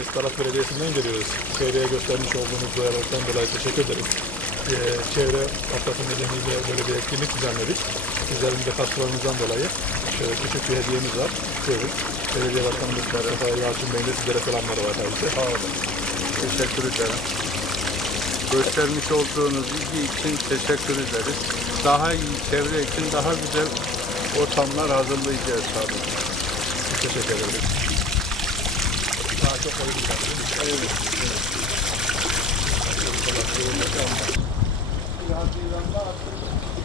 Biz Talas Belediyesi'nden geliyoruz. Çevreye göstermiş olduğunuz duyarlılıktan dolayı teşekkür ederiz. Ee, çevre haftası nedeniyle böyle bir etkinlik düzenledik. Sizlerin de katkılarınızdan dolayı şöyle küçük bir hediyemiz var. Buyurun. Belediye Başkanımız Mustafa Yalçın Bey'in de sizlere selamları var tabii ki. Sağ olun. Teşekkür ederim. Göstermiş olduğunuz ilgi için teşekkür ederiz. Daha iyi çevre için daha güzel ortamlar hazırlayacağız tabii. Teşekkür ederiz. Çok hayırlı olsun. Haziran'da attık.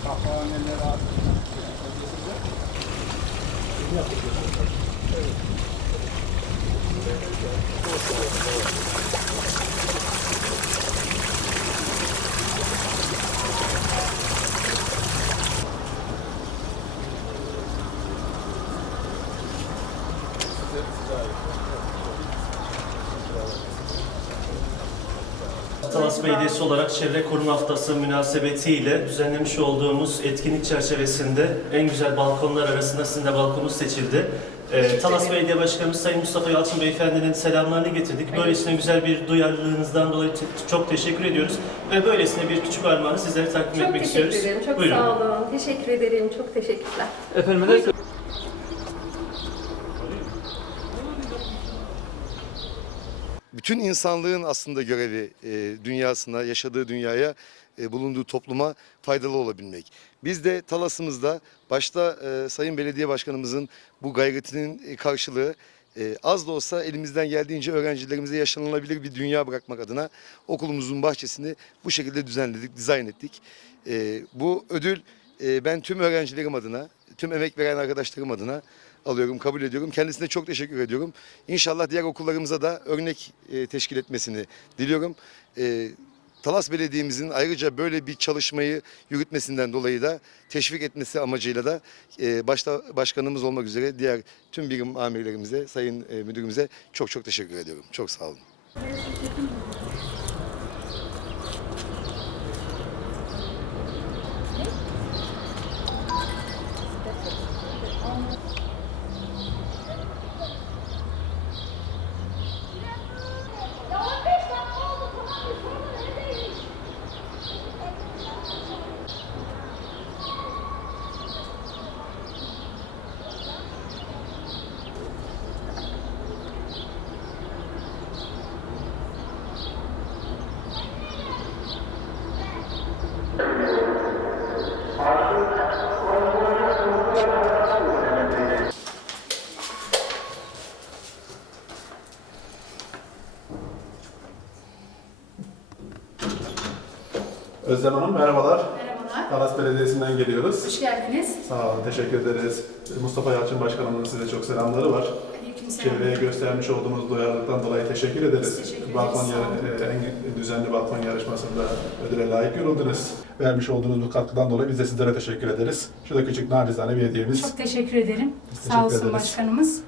Kahvehaneler attık. Talas Belediyesi olarak Çevre Koruma Haftası münasebetiyle düzenlemiş olduğumuz etkinlik çerçevesinde en güzel balkonlar arasında sizin de balkonunuz seçildi. Ee, Talas Belediye Başkanımız Sayın Mustafa Yalçın Beyefendi'nin selamlarını getirdik. Böylesine güzel bir duyarlılığınızdan dolayı te- çok teşekkür ediyoruz. Ve böylesine bir küçük armağanı sizlere takdim Çok etmek teşekkür istiyoruz. ederim. Çok Buyurun. sağ olun. Teşekkür ederim. Çok teşekkürler. Efendim bütün insanlığın aslında görevi e, dünyasına, yaşadığı dünyaya, e, bulunduğu topluma faydalı olabilmek. Biz de Talas'ımızda başta e, Sayın Belediye Başkanımızın bu gayretinin e, karşılığı e, az da olsa elimizden geldiğince öğrencilerimize yaşanılabilir bir dünya bırakmak adına okulumuzun bahçesini bu şekilde düzenledik, dizayn ettik. E, bu ödül e, ben tüm öğrencilerim adına, tüm emek veren arkadaşlarım adına alıyorum, kabul ediyorum. Kendisine çok teşekkür ediyorum. İnşallah diğer okullarımıza da örnek e, teşkil etmesini diliyorum. E, Talas Belediye'mizin ayrıca böyle bir çalışmayı yürütmesinden dolayı da teşvik etmesi amacıyla da e, başta başkanımız olmak üzere diğer tüm birim amirlerimize, sayın e, müdürümüze çok çok teşekkür ediyorum. Çok sağ olun. Özlem Hanım merhabalar. Merhabalar, Talas Belediyesi'nden geliyoruz. hoş geldiniz. Sağ olun, teşekkür ederiz. Mustafa Yalçın Başkanımın size çok selamları var. Aleykümselam. Çevreye göstermiş olduğumuz duyarlılıktan dolayı teşekkür ederiz. Teşekkür ederiz, olun. yarı- e, en düzenli balkon yarışmasında ödüle layık görüldünüz. Vermiş olduğunuz bu katkıdan dolayı biz de sizlere teşekkür ederiz. Şu da küçük nacizane bir hediyemiz. Çok teşekkür ederim. teşekkür Sağ olsun ederiz. başkanımız.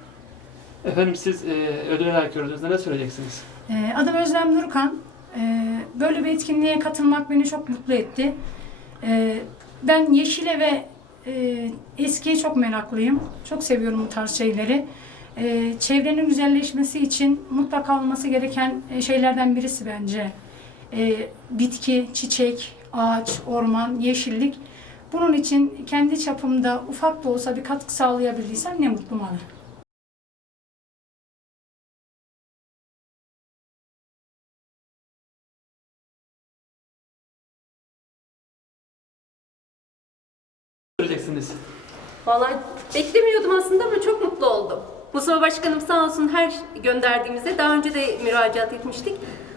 Efendim siz e, ödüle layık gördünüz. Neler söyleyeceksiniz? Ee, adım Özlem Nurkan. Ee, böyle bir etkinliğe katılmak beni çok mutlu etti. Ee, ben yeşile ve e, eskiye çok meraklıyım. Çok seviyorum bu tarz şeyleri. Ee, çevrenin güzelleşmesi için mutlaka olması gereken e, şeylerden birisi bence. Bitki, çiçek, ağaç, orman, yeşillik. Bunun için kendi çapımda ufak da olsa bir katkı sağlayabildiysem ne mutlu bana. Söyleyeceksiniz. Vallahi beklemiyordum aslında ama çok mutlu oldum. Mustafa Başkanım sağ olsun her gönderdiğimizde daha önce de müracaat etmiştik.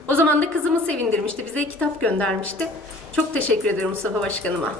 O zaman da kızımı sevindirmişti. Bize kitap göndermişti. Çok teşekkür ederim Mustafa Başkanıma.